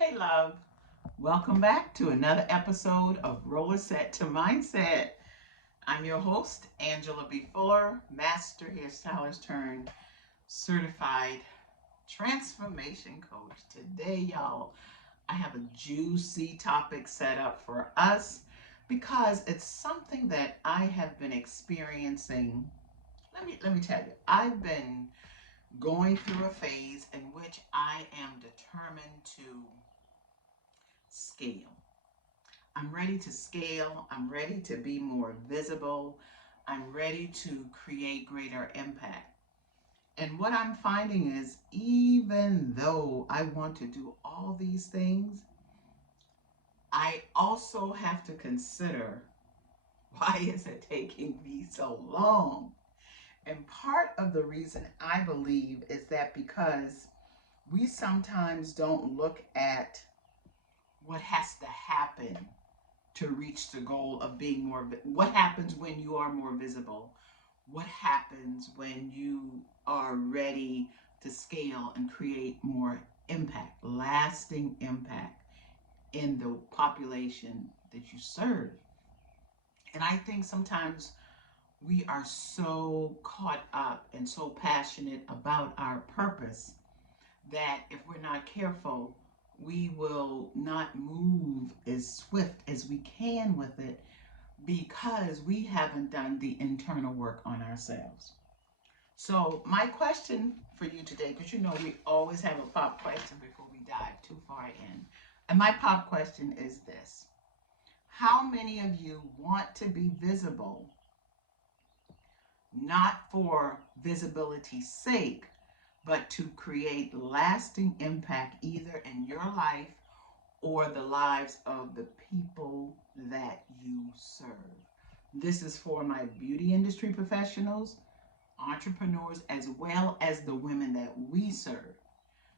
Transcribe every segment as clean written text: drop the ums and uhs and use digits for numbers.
Hey, love. Welcome back to another episode of Rollerset to Mindset. I'm your host, Angela B. Fuller, master hairstylist turned certified transformation coach. Today, y'all, I have a juicy topic set up for us because it's something that I have been experiencing. Let me tell you, I've been going through a phase in which I am determined to scale. I'm ready to scale. I'm ready to be more visible. I'm ready to create greater impact. And what I'm finding is, even though I want to do all these things, I also have to consider, why is it taking me so long? And part of the reason I believe is that because we sometimes don't look at what has to happen to reach the goal of being more. What happens when you are more visible? What happens when you are ready to scale and create more impact, lasting impact in the population that you serve? And I think sometimes we are so caught up and so passionate about our purpose that if we're not careful, we will not move as swift as we can with it because we haven't done the internal work on ourselves. So, my question for you today, because you know we always have a pop question before we dive too far in. And my pop question is this: how many of you want to be visible, not for visibility's sake, but to create lasting impact either in your life or the lives of the people that you serve? This is for my beauty industry professionals, entrepreneurs, as well as the women that we serve.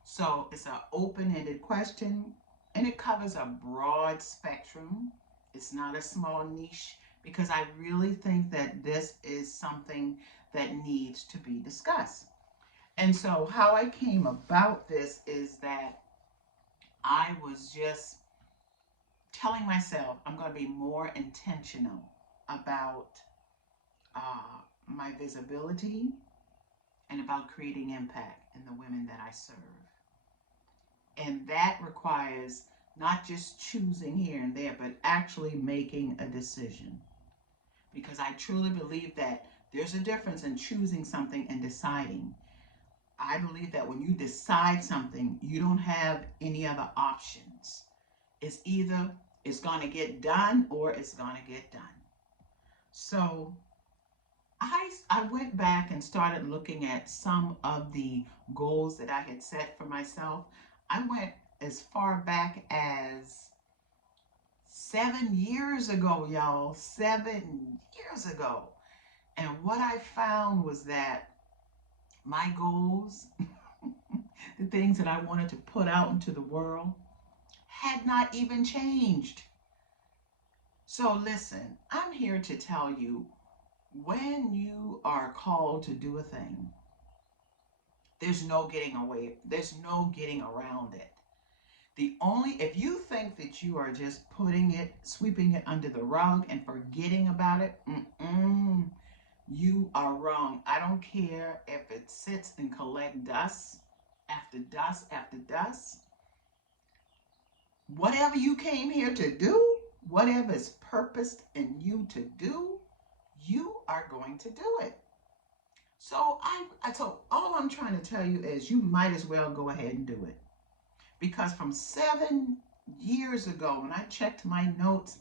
So it's an open ended question and it covers a broad spectrum. It's not a small niche because I really think that this is something that needs to be discussed. And so, how I came about this is that I was just telling myself I'm going to be more intentional about my visibility and about creating impact in the women that I serve. And that requires not just choosing here and there, but actually making a decision. Because I truly believe that there's a difference in choosing something and deciding. I believe that when you decide something, you don't have any other options. It's either it's going to get done or it's going to get done. So I went back and started looking at some of the goals that I had set for myself. I went as far back as 7 years ago, y'all. 7 years ago. And what I found was that my goals, the things that I wanted to put out into the world, had not even changed. So listen, I'm here to tell you, when you are called to do a thing, there's no getting away, there's no getting around it. The only, if you think that you are just putting it, sweeping it under the rug and forgetting about it, you are wrong. I don't care if it sits and collect dust after dust after dust. Whatever you came here to do, whatever is purposed in you to do, you are going to do it. So so all I'm trying to tell you is you might as well go ahead and do it. Because from 7 years ago, when I checked my notes,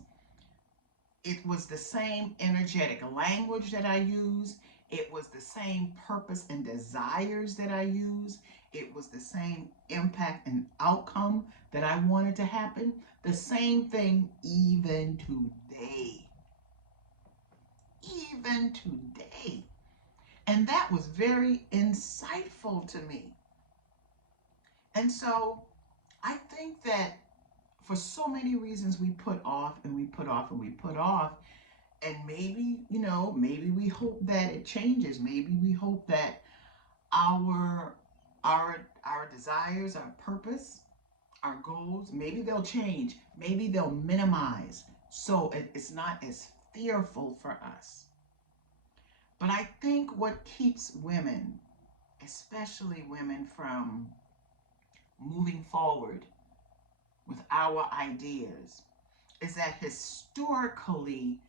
it was the same energetic language that I used. It was the same purpose and desires that I used. It was the same impact and outcome that I wanted to happen. The same thing even today. Even today. And that was very insightful to me. And so I think that for so many reasons we put off and we put off and we put off, and maybe, maybe we hope that it changes. Maybe we hope that our our desires, our purpose, Our goals, maybe they'll change, maybe they'll minimize, so it's not as fearful for us. But I think what keeps women, especially women, from moving forward with our ideas is that historically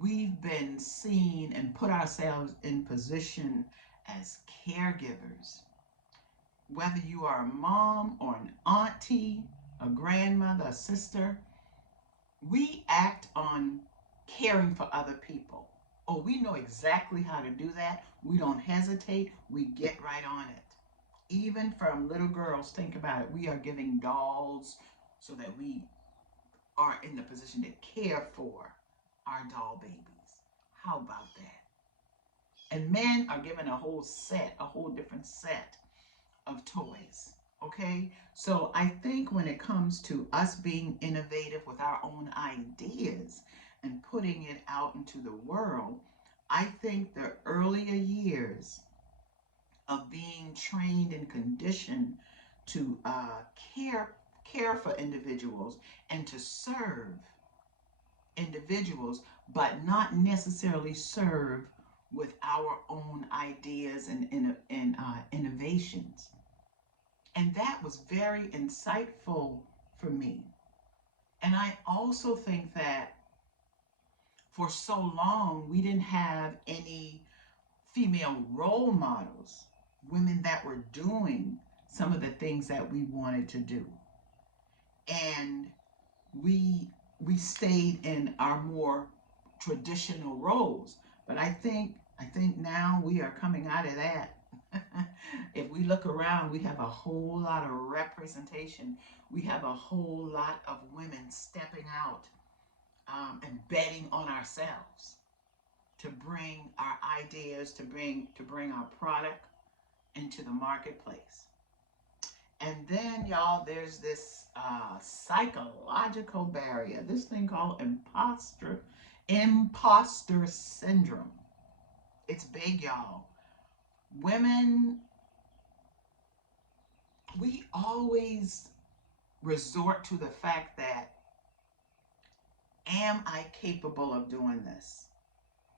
we've been seen and put ourselves in position as caregivers. Whether you are a mom or an auntie, a grandmother, a sister, we act on caring for other people. Oh, we know exactly how to do that. We don't hesitate. We get right on it. Even from little girls, think about it. We are giving dolls so that we are in the position to care for our doll babies. How about that? And men are given a whole set, a whole different set of toys. Okay? So I think when it comes to us being innovative with our own ideas and putting it out into the world, I think the earlier years of being trained and conditioned to care care for individuals and to serve individuals, but not necessarily serve with our own ideas and innovations. And that was very insightful for me. And I also think that for so long we didn't have any female role models, women that were doing some of the things that we wanted to do. And we we stayed in our more traditional roles. But I think now we are coming out of that. If we look around, we have a whole lot of representation. We have a whole lot of women stepping out and betting on ourselves to bring our ideas, to bring our product into the marketplace. And then, y'all, there's this psychological barrier, this thing called imposter syndrome. It's big, y'all. Women, we always resort to the fact that, am I capable of doing this?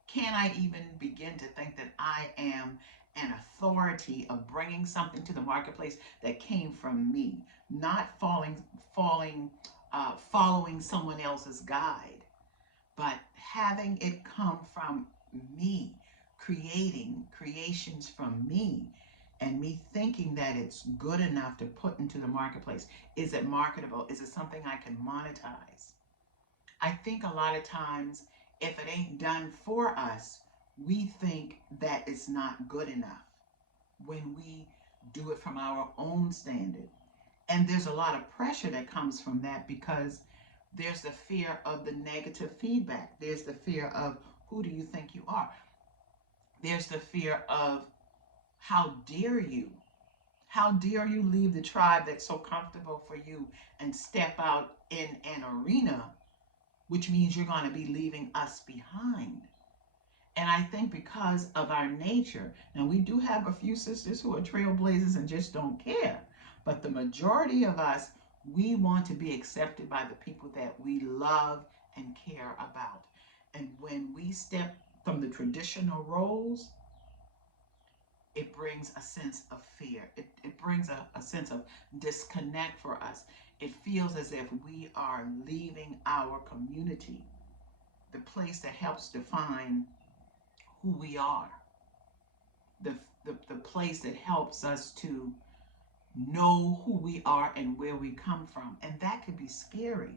Can I even begin to think that I am an authority of bringing something to the marketplace that came from me, not following someone else's guide, but having it come from me, creating creations from me, and me thinking that it's good enough to put into the marketplace. Is it marketable? Is it something I can monetize? I think a lot of times, if it ain't done for us, we think that it's not good enough when we do it from our own standard. And there's a lot of pressure that comes from that because there's the fear of the negative feedback. There's the fear of, who do you think you are? There's the fear of, how dare you? How dare you leave the tribe that's so comfortable for you and step out in an arena, which means you're going to be leaving us behind. And I think because of our nature, now we do have a few sisters who are trailblazers and just don't care, but the majority of us, we want to be accepted by the people that we love and care about. And when we step from the traditional roles, it brings a sense of fear. It brings a sense of disconnect for us. It feels as if we are leaving our community, the place that helps define who we are, the place that helps us to know who we are and where we come from. And that could be scary.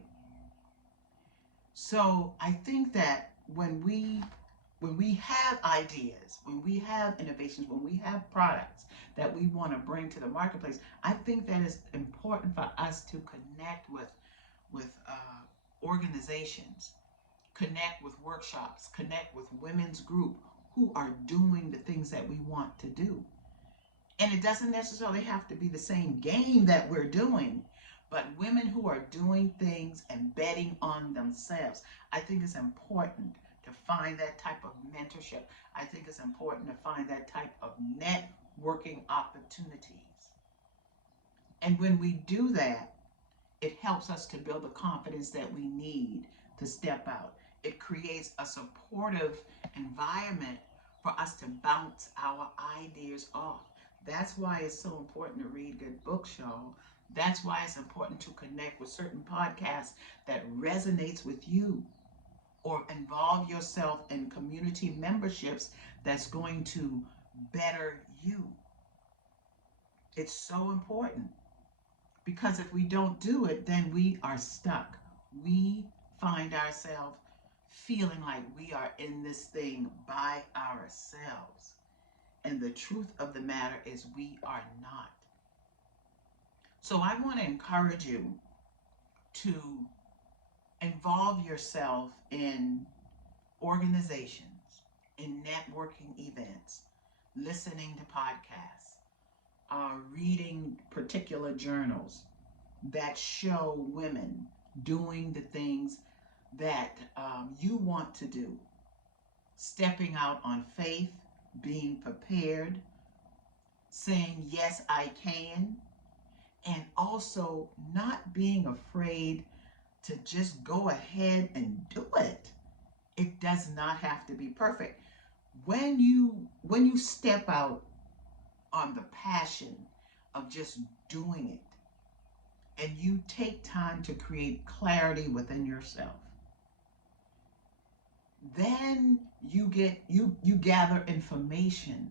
So I think that when we have ideas, when we have innovations, when we have products that we want to bring to the marketplace, I think that it's important for us to connect with organizations, connect with workshops, connect with women's group who are doing the things that we want to do. And it doesn't necessarily have to be the same game that we're doing, but women who are doing things and betting on themselves. I think it's important to find that type of mentorship. I think it's important to find that type of networking opportunities. And when we do that, It helps us to build the confidence that we need to step out. It creates a supportive environment for us to bounce our ideas off. That's why it's so important to read good books, y'all. That's why it's important to connect with certain podcasts that resonates with you, or involve yourself in community memberships that's going to better you. It's so important, because if we don't do it, then we are stuck. We find ourselves feeling like we are in this thing by ourselves. And the truth of the matter is, we are not. So I want to encourage you to involve yourself in organizations, in networking events, listening to podcasts, reading particular journals that show women doing the things that you want to do, stepping out on faith, being prepared, saying, yes, I can, and also not being afraid to just go ahead and do it. It does not have to be perfect. When you step out on the passion of just doing it, and you take time to create clarity within yourself, then you gather information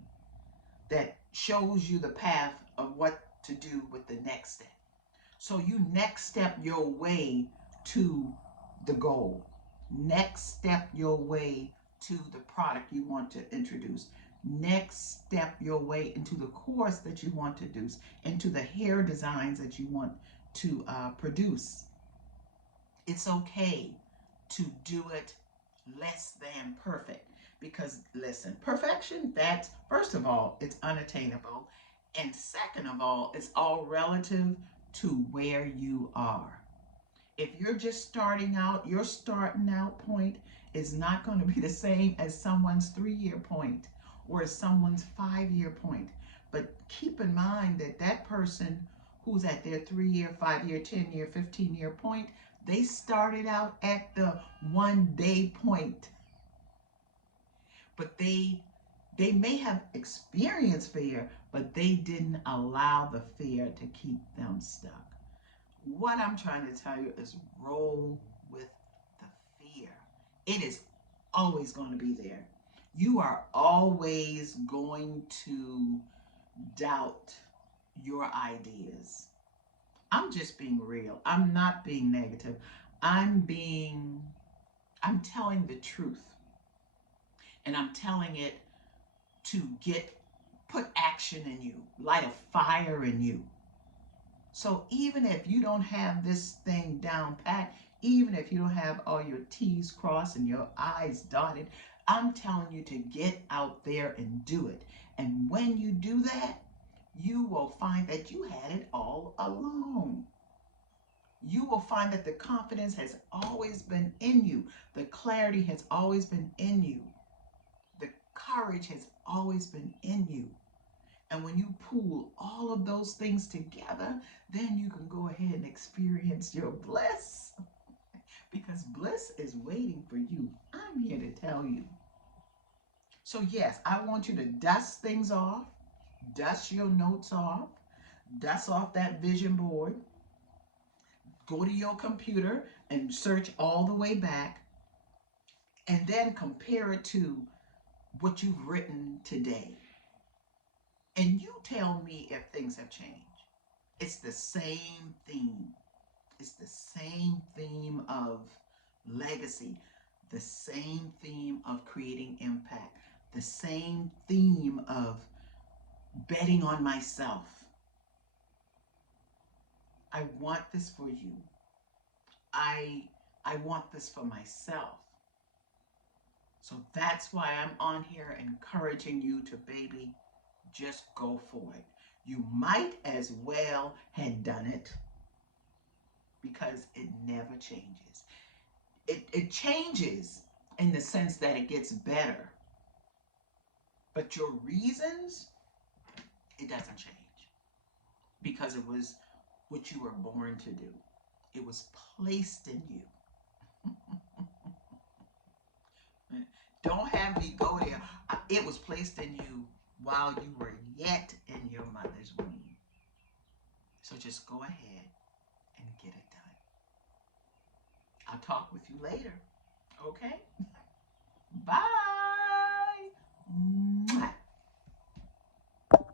that shows you the path of what to do with the next step. So you next step your way to the goal. Next step your way to the product you want to introduce. Next step your way into the course that you want to do, into the hair designs that you want to produce. It's okay to do it less than perfect, because listen, perfection, that's, first of all, it's unattainable, and second of all, it's all relative to where you are. If you're just starting out, your starting out point is not going to be the same as someone's 3-year point or someone's 5-year point. But keep in mind that that person who's at their 3-year, 5-year, 10-year, 15-year point, they started out at the 1-day point. But they may have experienced fear, but they didn't allow the fear to keep them stuck. What I'm trying to tell you is, roll with the fear. It is always going to be there. You are always going to doubt your ideas. I'm just being real. I'm not being negative. I'm telling the truth. And I'm telling it to put action in you, light a fire in you. So even if you don't have this thing down pat, even if you don't have all your T's crossed and your I's dotted, I'm telling you to get out there and do it. And when you do that, you will find that you had it all along. You will find that the confidence has always been in you. The clarity has always been in you. The courage has always been in you. And when you pool all of those things together, then you can go ahead and experience your bliss. Because bliss is waiting for you. I'm here to tell you. So yes, I want you to dust things off, dust your notes off, dust off that vision board, go to your computer and search all the way back, and then compare it to what you've written today. And you tell me if things have changed. It's the same theme. It's the same theme of legacy, the same theme of creating impact, the same theme of betting on myself. I want this for you. I want this for myself. So that's why I'm on here encouraging you to, baby, just go for it. You might as well have done it, because it never changes. It changes in the sense that it gets better. But your reasons, it doesn't change, because it was what you were born to do. It was placed in you. Don't have me go there. It was placed in you while you were yet in your mother's womb. So just go ahead and get it done. I'll talk with you later. Okay? Bye.